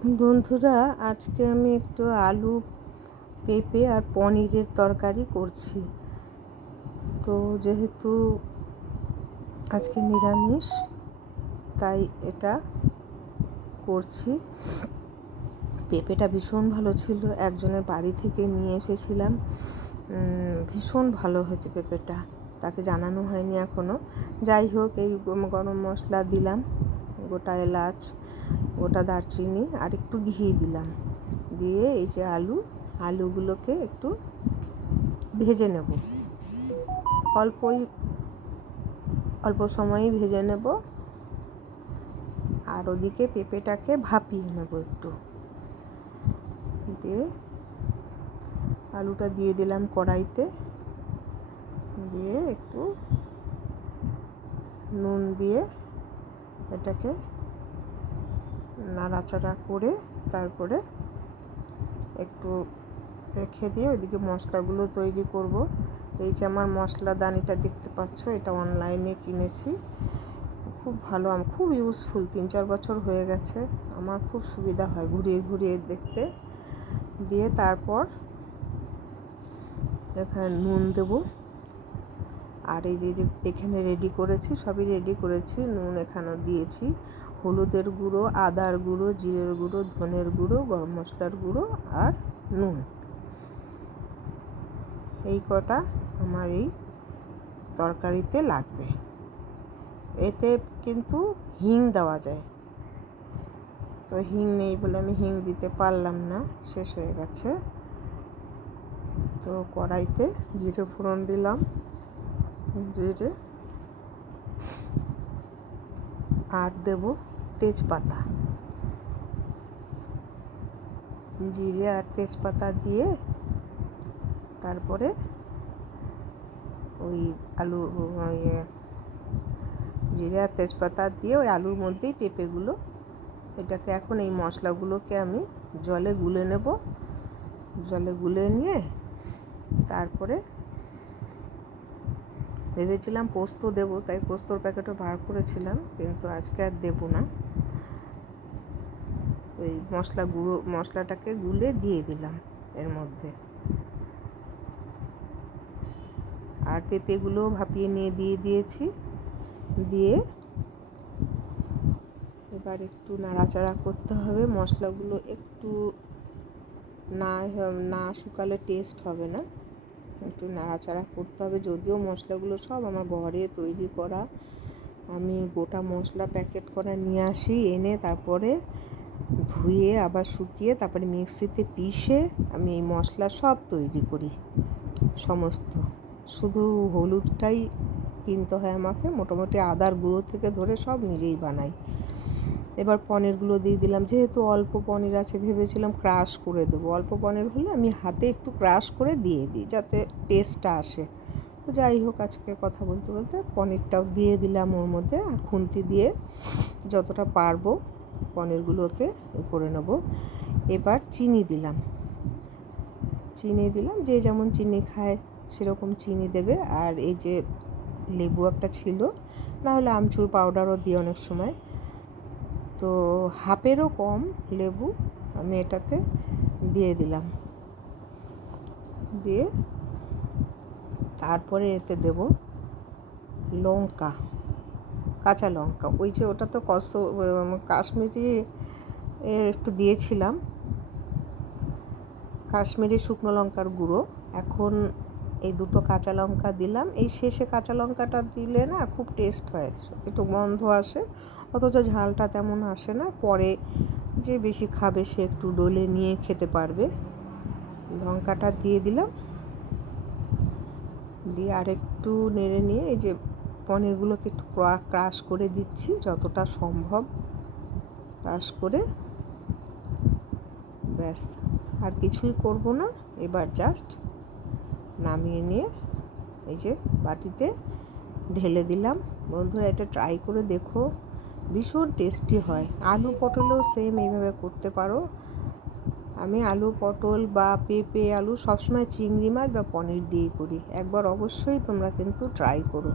বন্ধুরা, আজকে আমি একটু আলু, পেঁপে আর পনিরের তরকারি করছি। তো যেহেতু আজকে নিরামিষ, তাই এটা করছি। পেঁপেটা ভীষণ ভালো ছিল, একজনের বাড়ি থেকে নিয়ে এসেছিলাম। ভীষণ ভালো হয়েছে পেঁপেটা, তাকে জানানো হয়নি এখনও। যাই হোক, এই গরম মশলা দিলাম, গোটা এলাচ, গোটা দারচিনি আর একটু ঘি দিলাম। দিয়ে এই যে আলুগুলোকে একটু ভেজে নেব, অল্প সময়ই ভেজে নেব। আর ওদিকে পেঁপেটাকে ভাপিয়ে নেব একটু। দিয়ে আলুটা দিয়ে দিলাম কড়াইতে, দিয়ে একটু নুন দিয়ে এটাকে নাড়াচাড়া করে তারপরে একটু রেখে দিয়ে ওইদিকে মশলাগুলো তৈরি করব। এই যে আমার মশলাদানিটা দেখতে পাচ্ছ, এটা অনলাইনে কিনেছি। খুব ভালো, খুব ইউজফুল। 3-4 বছর হয়ে গেছে, আমার খুব সুবিধা হয় ঘুরিয়ে ঘুরিয়ে দেখতে। দিয়ে তারপর এখানে নুন দেবো। আর এই যে এখানে রেডি করেছি, সবই রেডি করেছি। নুন এখানেও দিয়েছি, হলুদের গুঁড়ো, আদার গুঁড়ো, জিরের গুঁড়ো, ধনের গুঁড়ো, গরম মশলার গুঁড়ো আর নুন। এই কটা আমার এই তরকারিতে লাগবে। এতে কিন্তু হিং দেওয়া যায়, তো হিং নেই বলে আমি হিং দিতে পারলাম না, শেষ হয়ে গেছে। তো কড়াইতে জিরে ফোড়ন দিলাম, জিরে আর দেব তেজপাতা। জিরে আর তেজপাতা দিয়ে তারপরে ওই জিরে আর তেজপাতা দিয়ে ওই আলুর মধ্যেই পেঁপেগুলো, এটাকে এখন এই মশলাগুলোকে আমি জলে গুলে নেব। জলে গুলে নিয়ে তারপরে ভেবেছিলাম পোস্ত দেবো, তাই পোস্তর প্যাকেটও বার করেছিলাম, কিন্তু আজকে আর দেবো না। ওই মশলাটাকে গুলে দিয়ে দিলাম এর মধ্যে। আর পেঁপেগুলো ভাপিয়ে নিয়ে দিয়ে দিয়েছি। দিয়ে এবার একটু নাড়াচাড়া করতে হবে। মশলাগুলো একটু না শুকালে টেস্ট হবে না, একটু নাড়াচাড়া করতে হবে। যদিও মশলাগুলো সব আমার ঘরে তৈরি করা, আমি গোটা মশলা প্যাকেট করা নিয়ে আসি, এনে তারপরে ধুয়ে আবার শুকিয়ে তারপরে মিক্সিতে পিষে আমি এই মশলা সব তৈরি করি সমস্ত। শুধু হলুদটাই কিনতে হয় আমাকে, মোটামুটি আদার গুঁড়ো থেকে ধরে সব নিজেই বানাই। এবার পনিরগুলো দিয়ে দিলাম। যেহেতু অল্প পনির আছে, ভেবেছিলাম ক্রাশ করে দেবো। অল্প পনির হলে আমি হাতে একটু ক্রাশ করে দিয়ে দিই, যাতে টেস্টটা আসে। তো যাই হোক, আজকে কথা বলতে বলতে পনিরটাও দিয়ে দিলাম ওর মধ্যে। খুন্তি দিয়ে যতটা পারবো পনিরগুলোকে করে নেব। এবার চিনি দিলাম, যে যেমন চিনি খায় সেরকম চিনি দেবে। আর এই যে লেবু একটা ছিল, না হলে আমচুর পাউডারও দিই অনেক সময়, তো হাফেরও কম লেবু আমি এটাতে দিয়ে দিলাম। দিয়ে তারপরে এতে দেব লঙ্কা, কাঁচা লঙ্কা। ওই যে ওটা তো কাশ্মীরি একটু দিয়েছিলাম, কাশ্মীরি শুকনো লঙ্কার গুঁড়ো। এখন এই দুটো কাঁচা লঙ্কা দিলাম। এই শেষে কাঁচা লঙ্কাটা দিলে না খুব টেস্ট হয়, একটু গন্ধ আসে, অথচ ঝালটা তেমন আসে না। পরে যে বেশি খাবে সে একটু ডলে নিয়ে খেতে পারবে। লঙ্কাটা দিয়ে দিলাম, দিয়ে আরেকটু নেড়ে নিয়ে এই যে পনিরগুলোকে একটু ক্রাশ করে দিচ্ছি, যতটা সম্ভব ক্রাশ করে। ব্যাস, আর কিছুই করব না। এবার জাস্ট নামিয়ে নিয়ে এই যে বাটিতে ঢেলে দিলাম। বন্ধুরা, এটা ট্রাই করে দেখো, ভীষণ টেস্টি হয়। আলু পটলেও সেম এইভাবে করতে পারো। আমি আলু পটল বা পেঁপে আলু সবসময় চিংড়ি মাছ বা পনির দিয়েই করি। একবার অবশ্যই তোমরা কিন্তু ট্রাই করো।